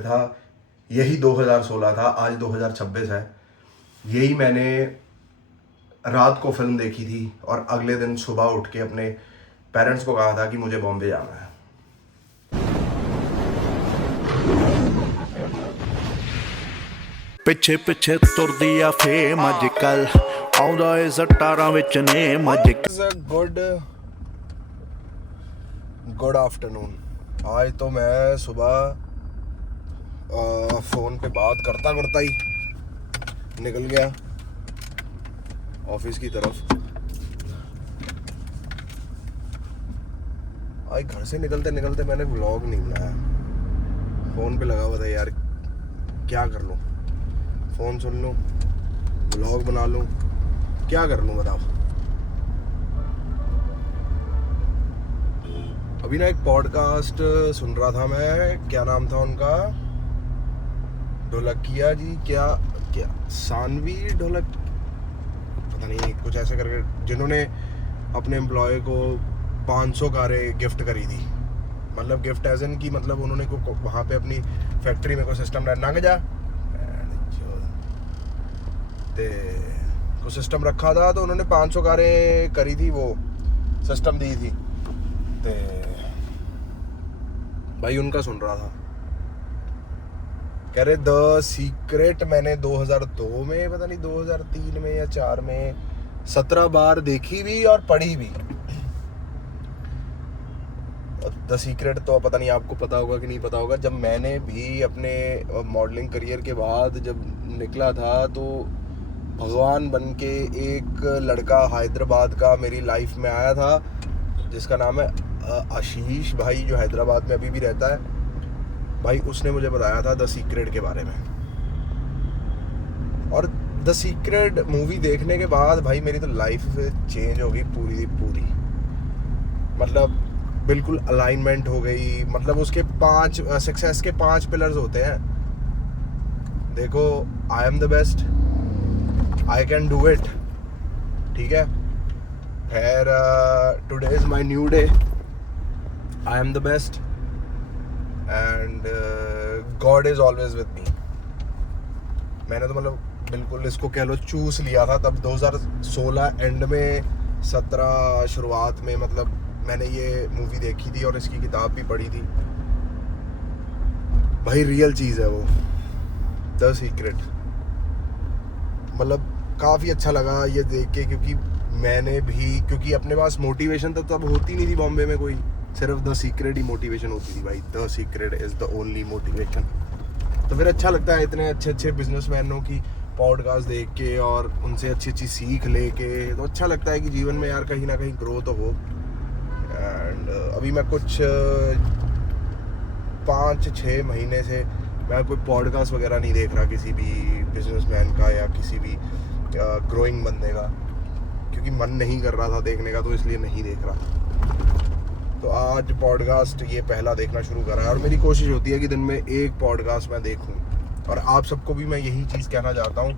था, यही 2016 था, आज 2026 है। यही मैंने रात को फिल्म देखी थी और अगले दिन सुबह उठ के अपने पेरेंट्स को कहा था कि मुझे बॉम्बे जाना है। ਪਿੱਛੇ ਪਿੱਛੇ ਤੁਰਦੀ ਆ ਫੇਮ ਅੱਜ ਕੱਲ ਆਉਂਦਾ ਏ ਸਟਾਰਾਂ ਵਿੱਚ ਨੇਮ ਅੱਜ गुड आफ्टरनून। आज तो मैं सुबह फ़ोन पे बात करता करता ही निकल गया ऑफिस की तरफ। आज घर से निकलते निकलते मैंने व्लॉग नहीं बनाया। फ़ोन पे लगा हुआ था यार, क्या कर लूँ, फ़ोन सुन लूँ, व्लॉग बना लूँ, क्या कर लूँ बताओ। अभी ना एक पॉडकास्ट सुन रहा था मैं, क्या नाम था उनका, ढोलकिया जी, क्या क्या सानवी ढोलक, पता नहीं कुछ ऐसे करके, जिन्होंने अपने एम्प्लॉय को 500 कारें गिफ्ट करी थी। मतलब गिफ्ट एज इन की, मतलब उन्होंने को वहाँ पे अपनी फैक्ट्री में कोई सिस्टम नंग जा ते को सिस्टम रखा था, तो उन्होंने 500 कारें करी थी, वो सिस्टम दी थी। ते भाई उनका सुन रहा था, कह रहे द सीक्रेट मैंने 2002 में, पता नहीं 2003 में या 4 में 17 बार देखी भी और पढ़ी भी। द सीक्रेट तो पता नहीं आपको पता होगा कि नहीं पता होगा। जब मैंने भी अपने मॉडलिंग करियर के बाद जब निकला था, तो भगवान बन के एक लड़का हैदराबाद का मेरी लाइफ में आया था, जिसका नाम है आशीष भाई, जो हैदराबाद में अभी भी रहता है। भाई उसने मुझे बताया था द सीक्रेट के बारे में, और द सीक्रेट मूवी देखने के बाद भाई मेरी तो लाइफ चेंज हो गई पूरी पूरी। मतलब बिल्कुल अलाइनमेंट हो गई। मतलब उसके 5 सक्सेस के 5 पिलर्स होते हैं। देखो, I am the best, I can do it, ठीक है। फिर today is my new day, I am the best, and God is always with me. मैंने तो मतलब बिल्कुल इसको कह लो चूस लिया था तब 2016 एंड में, 17 शुरुआत में। मतलब मैंने ये मूवी देखी थी और इसकी किताब भी पढ़ी थी। भाई रियल चीज़ है वो द सीक्रेट। मतलब काफ़ी अच्छा लगा ये देख के, क्योंकि मैंने भी, क्योंकि अपने पास मोटिवेशन तो तब होती नहीं थी बॉम्बे में कोई, सिर्फ द सीक्रेट ही मोटिवेशन होती थी भाई। The secret is the only motivation. तो फिर अच्छा लगता है इतने अच्छे अच्छे बिजनेसमैनों की पॉडकास्ट देख के और उनसे अच्छी अच्छी सीख लेके, तो अच्छा लगता है कि जीवन में यार कहीं ना कहीं ग्रो तो हो। एंड अभी मैं कुछ 5-6 महीने से मैं कोई पॉडकास्ट वगैरह नहीं देख रहा किसी भी बिजनेसमैन का या किसी भी ग्रोइंग बंदे का, क्योंकि मन नहीं कर रहा था देखने का, तो इसलिए नहीं देख रहा। तो आज पॉडकास्ट ये पहला देखना शुरू करा है, और मेरी कोशिश होती है कि दिन में एक पॉडकास्ट मैं देखूं। और आप सबको भी मैं यही चीज़ कहना चाहता हूं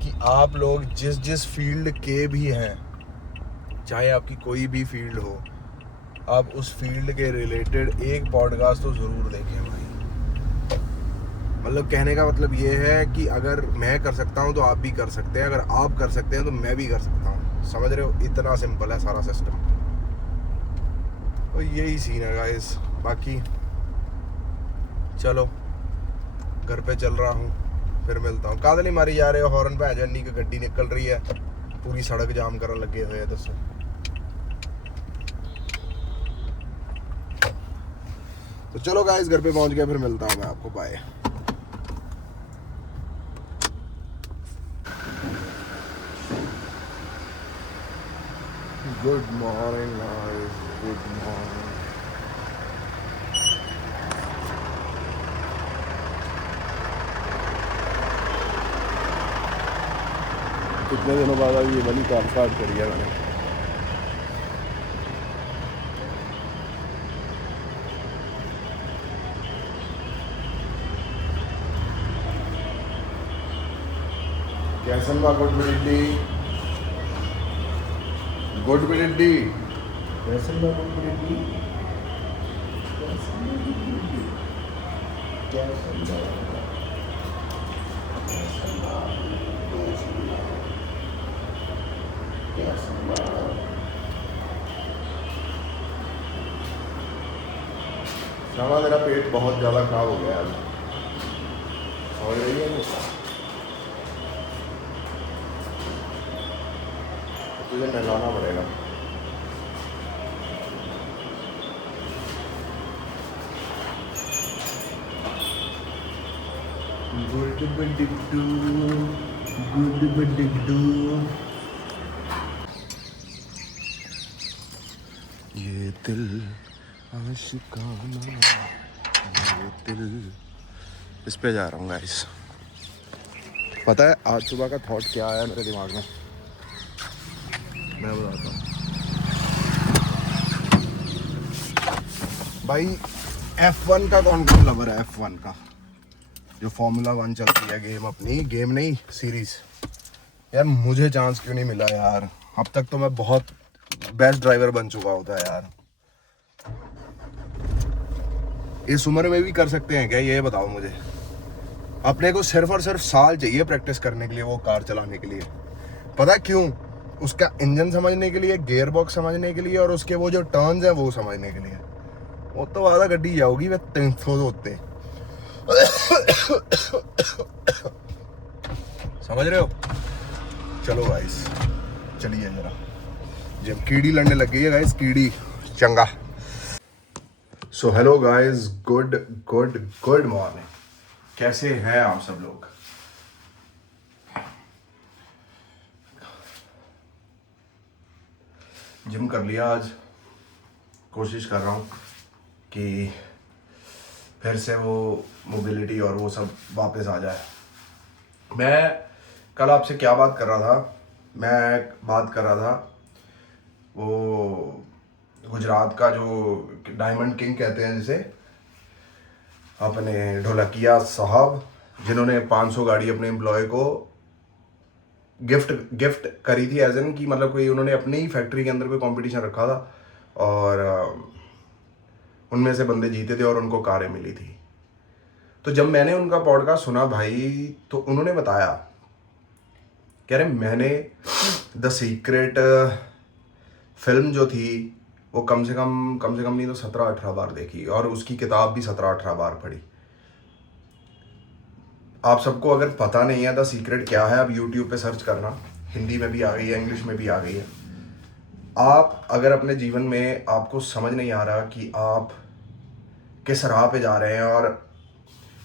कि आप लोग जिस जिस फील्ड के भी हैं, चाहे आपकी कोई भी फील्ड हो, आप उस फील्ड के रिलेटेड एक पॉडकास्ट तो ज़रूर देखें भाई। मतलब कहने का मतलब ये है कि अगर मैं कर सकता हूँ तो आप भी कर सकते हैं, अगर आप कर सकते हैं तो मैं भी कर सकता हूँ। समझ रहे हो, इतना सिंपल है सारा सिस्टम। तो यही सीन है गाइस। बाकी चलो, घर पे चल रहा हूँ, फिर मिलता हूँ। कादली मारी जा रहे हो, हॉर्न पे आजानी की गड्डी निकल रही है, पूरी सड़क जाम करने लगे हुए हैं। दसो, तो चलो गाइस, घर पे पहुँच गया, फिर मिलता हूँ मैं आपको। Bye. Good morning guys, good morning. कितने दिनों बाद ये वाली कार स्टार्ट करी है मैंने। कैसन बा गुड बिडिड्डी, गुड बिडिड्डी, कैसन बा गुड बिडिड्डी। श्यामा मेरा पेट बहुत ज़्यादा खराब हो गया है अभी, समझ रही है नहीं? तुझे नहलाना पड़ेगा। ये दिल आशिकाना, ये दिल। इस पे जा रहा हूँ गाइस। पता है आज सुबह का थॉट क्या आया मेरे दिमाग में, मैं बताता हूँ भाई। F1 का कौन कौन लवर है? F1 का जो फॉर्मूला 1 चलती है गेम, अपनी गेम नहीं सीरीज। यार मुझे चांस क्यों नहीं मिला यार? अब तक तो मैं बहुत बेस्ट ड्राइवर बन चुका होता है यार। इस उम्र में भी कर सकते हैं क्या ये बताओ मुझे? अपने को सिर्फ और सिर्फ साल चाहिए प्रैक्टिस करने के लिए, वो कार चलाने के लिए। पता क्यों? उसका इंजन समझने के लिए, गियर बॉक्स समझने के लिए, और उसके वो जो टर्न्स हैं वो समझने के लिए। वो तो आधा गड्डी जाओगी मैं 300 होते। समझ रहे हो? चलो गाइस चलिए जरा, जब कीड़ी लड़ने लग गई है गाइस, कीड़ी चंगा। So hello guys, good good good morning. कैसे हैं आप सब लोग? जिम कर लिया आज, कोशिश कर रहा हूँ कि फिर से वो मोबिलिटी और वो सब वापस आ जाए। मैं कल आपसे क्या बात कर रहा था? मैं बात कर रहा था वो गुजरात का जो डायमंड किंग कहते हैं जिसे, अपने ढोलकिया साहब, जिन्होंने 500 गाड़ी अपने एम्प्लॉय को गिफ्ट करी थी। एज एन कि मतलब कोई उन्होंने अपनी ही फैक्ट्री के अंदर कोई कंपटीशन रखा था और उनमें से बंदे जीते थे और उनको कारें मिली थी। तो जब मैंने उनका पॉडकास्ट सुना भाई, तो उन्होंने बताया कह रहे मैंने द सीक्रेट फिल्म जो थी वो कम से कम नहीं तो 17-18 बार देखी, और उसकी किताब भी 17-18 बार पढ़ी। आप सबको अगर पता नहीं है द सीक्रेट क्या है, अब यूट्यूब पे सर्च करना, हिंदी में भी आ गई है, इंग्लिश में भी आ गई है। आप अगर अपने जीवन में आपको समझ नहीं आ रहा कि आप किस राह पे जा रहे हैं और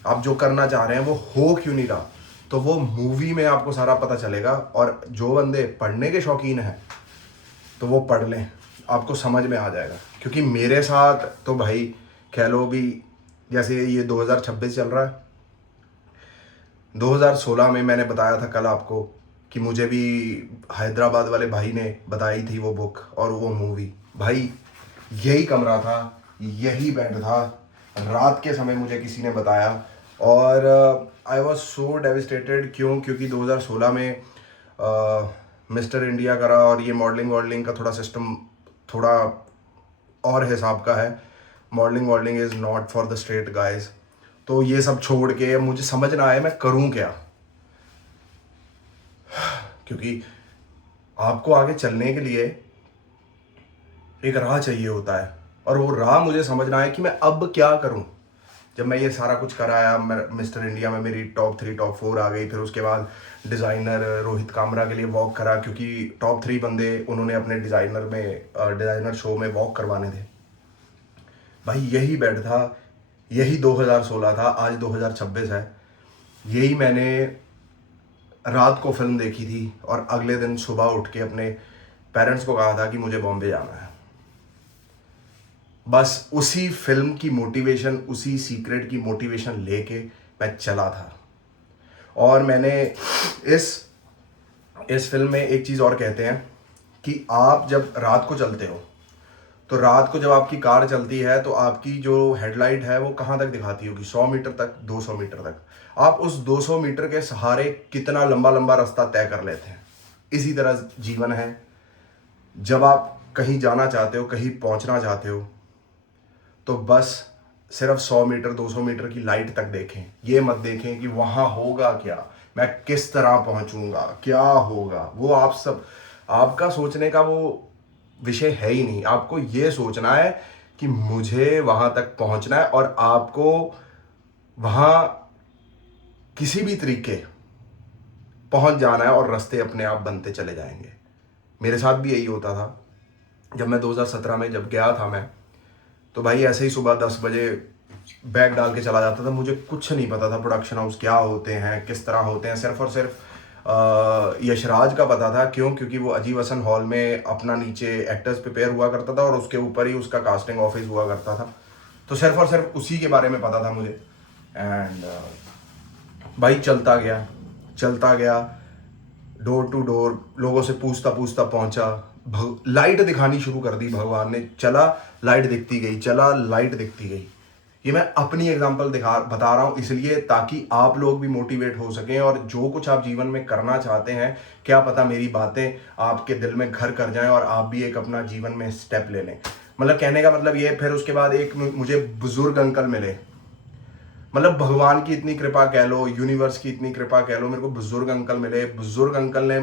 आप जो करना चाह रहे हैं वो हो क्यों नहीं रहा, तो वो मूवी में आपको सारा पता चलेगा। और जो बंदे पढ़ने के शौकीन हैं तो वो पढ़ लें, आपको समझ में आ जाएगा। क्योंकि मेरे साथ तो भाई कह लो भी, जैसे ये 2026 चल रहा है, 2016 में मैंने बताया था कल आपको कि मुझे भी हैदराबाद वाले भाई ने बताई थी वो बुक और वो मूवी। भाई यही कमरा था, यही बेड था, रात के समय मुझे किसी ने बताया और आई वॉज सो डेविस्टेटेड। क्योंकि 2016 में मिस्टर इंडिया करा और ये मॉडलिंग का थोड़ा सिस्टम थोड़ा और हिसाब का है। Modelling is not for the straight guys. तो ये सब छोड़ के मुझे समझ ना आए मैं करूं क्या, क्योंकि आपको आगे चलने के लिए एक राह चाहिए होता है, और वो राह मुझे समझना है कि मैं अब क्या करूं। जब मैं ये सारा कुछ कराया, मिस्टर इंडिया में मेरी टॉप 3 टॉप 4 आ गई। फिर उसके बाद डिज़ाइनर रोहित कामरा के लिए वॉक करा, क्योंकि टॉप 3 बंदे उन्होंने अपने डिज़ाइनर शो में वॉक करवाने थे। भाई यही बेड था, यही 2016 था, आज 2026 है। यही मैंने रात को फिल्म देखी थी और अगले दिन सुबह उठ के अपने पेरेंट्स को कहा था कि मुझे बॉम्बे जाना है। बस उसी फिल्म की मोटिवेशन, उसी सीक्रेट की मोटिवेशन लेके मैं चला था। और मैंने इस फिल्म में एक चीज़ और कहते हैं कि आप जब रात को चलते हो, तो रात को जब आपकी कार चलती है तो आपकी जो हेडलाइट है वो कहाँ तक दिखाती होगी? 100 मीटर तक, 200 मीटर तक। आप उस 200 मीटर के सहारे कितना लंबा लंबा रास्ता तय कर लेते हैं। इसी तरह जीवन है। जब आप कहीं जाना चाहते हो, कहीं पहुंचना चाहते हो, तो बस सिर्फ 100 मीटर 200 मीटर की लाइट तक देखें, ये मत देखें कि वहाँ होगा क्या, मैं किस तरह पहुँचूँगा, क्या होगा। वो आप सब, आपका सोचने का वो विषय है ही नहीं। आपको ये सोचना है कि मुझे वहाँ तक पहुँचना है, और आपको वहाँ किसी भी तरीके पहुँच जाना है, और रास्ते अपने आप बनते चले जाएंगे। मेरे साथ भी यही होता था। जब मैं 2017 में जब गया था मैं, तो भाई ऐसे ही सुबह 10 बजे बैग डाल के चला जाता था। मुझे कुछ नहीं पता था प्रोडक्शन हाउस क्या होते हैं, किस तरह होते हैं। सिर्फ और सिर्फ यशराज का पता था। क्यों? क्योंकि वो अजीब हसन हॉल में अपना नीचे एक्टर्स प्रिपेयर हुआ करता था, और उसके ऊपर ही उसका कास्टिंग ऑफिस हुआ करता था। तो सिर्फ और सिर्फ उसी के बारे में पता था मुझे। एंड भाई चलता गया, डोर टू डोर लोगों से पूछता पूछता पहुंचा। लाइट दिखानी शुरू कर दी भगवान ने। चला, लाइट दिखती गई, चला, लाइट दिखती गई। ये मैं अपनी एग्जांपल बता रहा हूँ इसलिए, ताकि आप लोग भी मोटिवेट हो सकें, और जो कुछ आप जीवन में करना चाहते हैं, क्या पता मेरी बातें आपके दिल में घर कर जाएं और आप भी एक अपना जीवन में स्टेप ले लें। मतलब कहने का मतलब ये। फिर उसके बाद एक मुझे बुजुर्ग अंकल मिले। मतलब भगवान की इतनी कृपा कह लो, यूनिवर्स की इतनी कृपा कह लो, मेरे को बुजुर्ग अंकल मिले। बुजुर्ग अंकल ने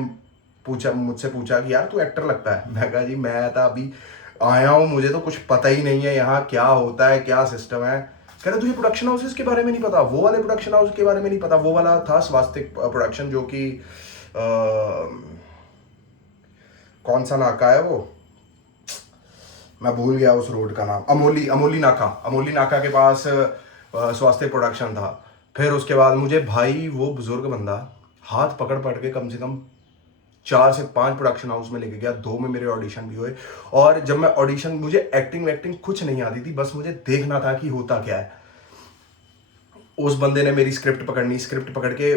मुझसे पूछा कि यार तू एक्टर लगता है। मैं कहा जी मैं तो अभी आया हूँ, मुझे तो कुछ पता ही नहीं है यहाँ क्या होता है, क्या सिस्टम है। कह रहे तुझे प्रोडक्शन हाउसेस के बारे में नहीं पता? वो वाले प्रोडक्शन हाउस के बारे में नहीं पता? वो वाला था स्वास्तिक प्रोडक्शन, जो कि कौन सा नाका है वो, मैं भूल गया उस रोड का नाम। अमोली नाका के पास स्वास्थ्य प्रोडक्शन था। फिर उसके बाद मुझे भाई वो बुजुर्ग बंदा हाथ पकड़ पकड़ के कम से कम 4 से 5 प्रोडक्शन हाउस में लेके गया। 2 में मेरे ऑडिशन भी हुए। और जब मैं ऑडिशन, मुझे एक्टिंग वैक्टिंग कुछ नहीं आती थी, बस मुझे देखना था कि होता क्या है। उस बंदे ने मेरी स्क्रिप्ट पकड़ के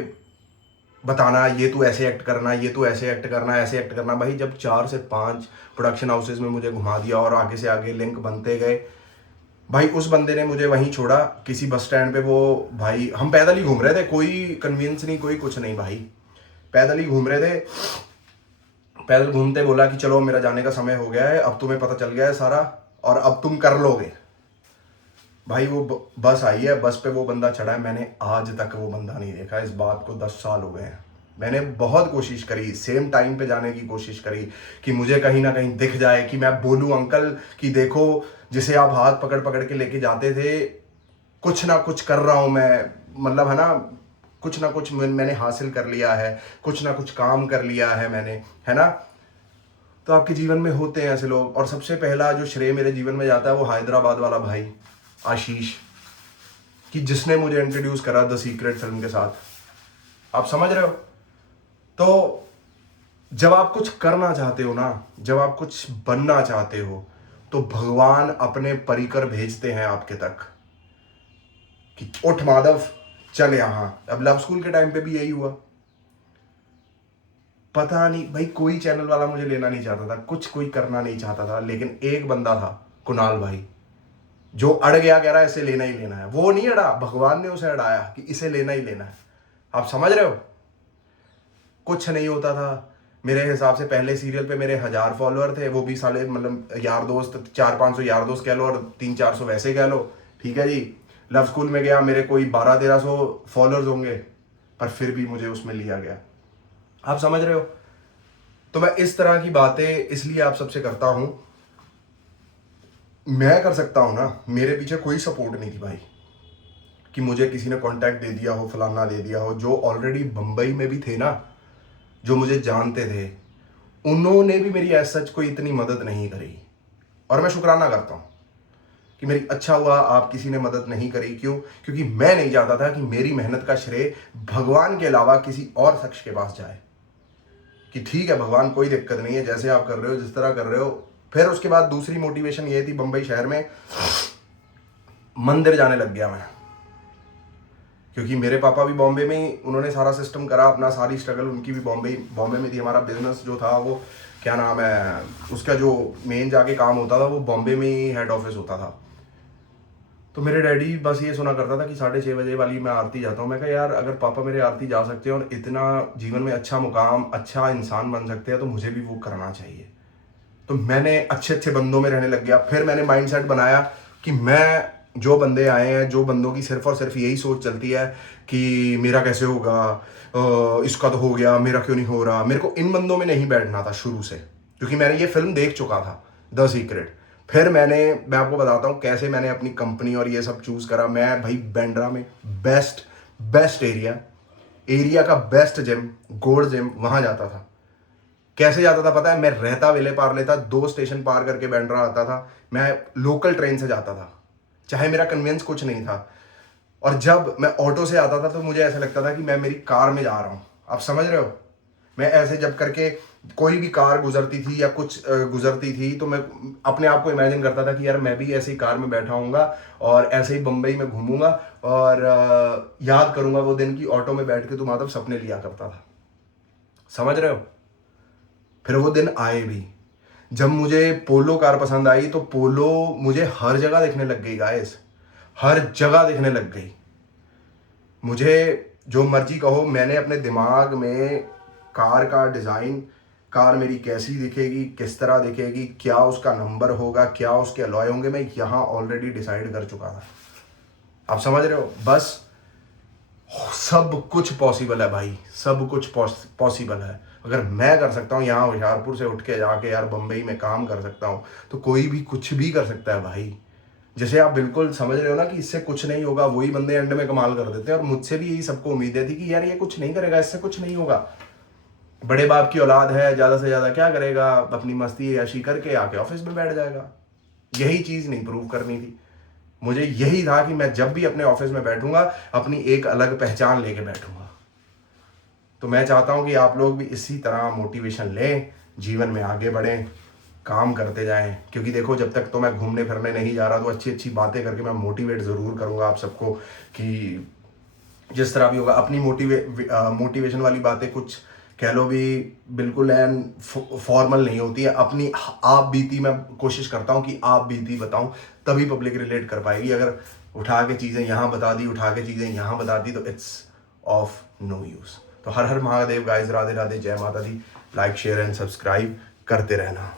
बताना, ये तू ऐसे एक्ट करना, ये तू ऐसे एक्ट करना, ऐसे एक्ट करना। भाई जब 4 से 5 प्रोडक्शन हाउसेज में मुझे घुमा दिया और आगे से आगे लिंक बनते गए, भाई उस बंदे ने मुझे वहीं छोड़ा किसी बस स्टैंड पे। वो भाई हम पैदल ही घूम रहे थे, कोई कन्वींस नहीं, कोई कुछ नहीं, भाई पैदल ही घूम रहे थे। पैदल घूमते बोला कि चलो मेरा जाने का समय हो गया है, अब तुम्हें पता चल गया है सारा, और अब तुम कर लोगे। भाई वो बस आई है, बस पे वो बंदा चढ़ा है। मैंने आज तक वो बंदा नहीं देखा। इस बात को 10 साल हो गए हैं। मैंने बहुत कोशिश करी, सेम टाइम पे जाने की कोशिश करी कि मुझे कहीं ना कहीं दिख जाए, कि मैं बोलूं अंकल कि देखो जिसे आप हाथ पकड़ पकड़ के लेके जाते थे, कुछ ना कुछ कर रहा हूं मैं, मतलब है ना, कुछ ना कुछ मैंने हासिल कर लिया है, कुछ ना कुछ काम कर लिया है मैंने, है ना। तो आपके जीवन में होते हैं ऐसे लोग। और सबसे पहला जो श्रेय मेरे जीवन में जाता है वो हैदराबाद वाला भाई आशीष, कि जिसने मुझे इंट्रोड्यूस करा द सीक्रेट फिल्म के साथ। आप समझ रहे हो? तो जब आप कुछ करना चाहते हो ना, जब आप कुछ बनना चाहते हो, तो भगवान अपने परिकर भेजते हैं आपके तक कि उठ माधव चल यहां। अब लव स्कूल के टाइम पे भी यही हुआ। पता नहीं भाई, कोई चैनल वाला मुझे लेना नहीं चाहता था, कुछ कोई करना नहीं चाहता था, लेकिन एक बंदा था कुणाल भाई, जो अड़ गया, कह रहा है इसे लेना ही लेना है। वो नहीं अड़ा, भगवान ने उसे अड़ाया कि इसे लेना ही लेना है। आप समझ रहे हो? कुछ नहीं होता था मेरे हिसाब से। पहले सीरियल पे मेरे 1000 फॉलोअर थे, वो भी साले मतलब यार दोस्त, 400-500 यार दोस्त कह लो, और 300-400 वैसे कह लो, ठीक है जी। लव स्कूल में गया, मेरे कोई 1200-1300 फॉलोअर्स होंगे, पर फिर भी मुझे उसमें लिया गया। आप समझ रहे हो? तो मैं इस तरह की बातें इसलिए आप सबसे करता हूं। मैं कर सकता हूं ना, मेरे पीछे कोई सपोर्ट नहीं थी भाई, कि मुझे किसी ने कांटेक्ट दे दिया हो, फलाना दे दिया हो। जो ऑलरेडी बंबई में भी थे ना, जो मुझे जानते थे, उन्होंने भी मेरी ऐसा सच कोई इतनी मदद नहीं करी। और मैं शुक्राना करता हूं कि मेरी अच्छा हुआ आप किसी ने मदद नहीं करी। क्यों? क्योंकि मैं नहीं चाहता था कि मेरी मेहनत का श्रेय भगवान के अलावा किसी और शख्स के पास जाए। कि ठीक है भगवान, कोई दिक्कत नहीं है, जैसे आप कर रहे हो, जिस तरह कर रहे हो। फिर उसके बाद दूसरी मोटिवेशन ये थी, बंबई शहर में मंदिर जाने लग गया मैं, क्योंकि मेरे पापा भी बॉम्बे में ही, उन्होंने सारा सिस्टम करा अपना, सारी स्ट्रगल उनकी भी बॉम्बे में थी। हमारा बिजनेस जो था वो क्या नाम है उसका, जो मेन जाके काम होता था वो बॉम्बे में ही हेड ऑफिस होता था। तो मेरे डैडी बस ये सुना करता था कि 6:30 बजे वाली मैं आरती जाता हूँ। मैं कहा यार अगर पापा मेरे आरती जा सकते हैं और इतना जीवन में अच्छा मुकाम, अच्छा इंसान बन सकते हैं, तो मुझे भी वो करना चाहिए। तो मैंने अच्छे अच्छे बंदों में रहने लग गया। फिर मैंने माइंडसेट बनाया कि मैं जो बंदे आए हैं, जो बंदों की सिर्फ और सिर्फ यही सोच चलती है कि मेरा कैसे होगा, इसका तो हो गया, मेरा क्यों नहीं हो रहा, मेरे को इन बंदों में नहीं बैठना था शुरू से, क्योंकि मैंने ये फिल्म देख चुका था द सीक्रेट। फिर मैं आपको बताता हूँ कैसे मैंने अपनी कंपनी और ये सब चूज़ करा। मैं भाई बांद्रा में बेस्ट एरिया का बेस्ट जिम, गोल्ड जिम, वहाँ जाता था। कैसे जाता था पता है? मैं रहता विले पार्ले था, 2 स्टेशन पार करके बांद्रा आता था। मैं लोकल ट्रेन से जाता था, चाहे मेरा कन्वेंस कुछ नहीं था। और जब मैं ऑटो से आता था तो मुझे ऐसा लगता था कि मैं मेरी कार में जा रहा हूँ। आप समझ रहे हो? मैं ऐसे जब करके कोई भी कार गुजरती थी या कुछ गुजरती थी तो मैं अपने आप को इमेजिन करता था कि यार मैं भी ऐसे ही कार में बैठा हूँगा और ऐसे ही बम्बई में घूमूंगा और याद करूँगा वो दिन की ऑटो में बैठ के तो मतलब सपने लिया करता था। समझ रहे हो? फिर वो दिन आए भी। जब मुझे पोलो कार पसंद आई तो पोलो मुझे हर जगह दिखने लग गई गाइस, हर जगह दिखने लग गई। मुझे जो मर्जी कहो, मैंने अपने दिमाग में कार का डिज़ाइन, कार मेरी कैसी दिखेगी, किस तरह दिखेगी, क्या उसका नंबर होगा, क्या उसके अलॉय होंगे, मैं यहाँ ऑलरेडी डिसाइड कर चुका था। आप समझ रहे हो? बस सब कुछ पॉसिबल है भाई, सब कुछ पॉसिबल है। अगर मैं कर सकता हूँ, यहाँ होशियारपुर से उठ के जाके यार बम्बई में काम कर सकता हूँ, तो कोई भी कुछ भी कर सकता है भाई। जैसे आप बिल्कुल समझ रहे हो ना कि इससे कुछ नहीं होगा, वही बंदे एंड में कमाल कर देते हैं। और मुझसे भी यही सबको उम्मीदें थी कि यार ये कुछ नहीं करेगा, इससे कुछ नहीं होगा, बड़े बाप की औलाद है, ज़्यादा से ज़्यादा क्या करेगा, अपनी मस्ती याशी करके आके ऑफिस में बैठ जाएगा। यही चीज़ नहीं प्रूव करनी थी मुझे। यही था कि मैं जब भी अपने ऑफिस में बैठूंगा अपनी एक अलग पहचान लेके बैठूंगा। तो मैं चाहता हूं कि आप लोग भी इसी तरह मोटिवेशन लें, जीवन में आगे बढ़ें, काम करते जाएं। क्योंकि देखो, जब तक तो मैं घूमने फिरने नहीं जा रहा तो अच्छी अच्छी बातें करके मैं मोटिवेट ज़रूर करूंगा आप सबको कि जिस तरह भी होगा अपनी मोटिवेशन वाली बातें कुछ कह लो भी बिल्कुल एन फॉर्मल नहीं होती है। अपनी आप बीती मैं कोशिश करता हूँ कि आप बीती बताऊँ, तभी पब्लिक रिलेट कर पाएगी। अगर उठा के चीज़ें यहाँ बता दी, उठा के चीज़ें यहाँ बता दी तो इट्स ऑफ नो यूज़। तो हर हर महादेव गाइस, राधे राधे, जय माता दी। लाइक शेयर एंड सब्सक्राइब करते रहना।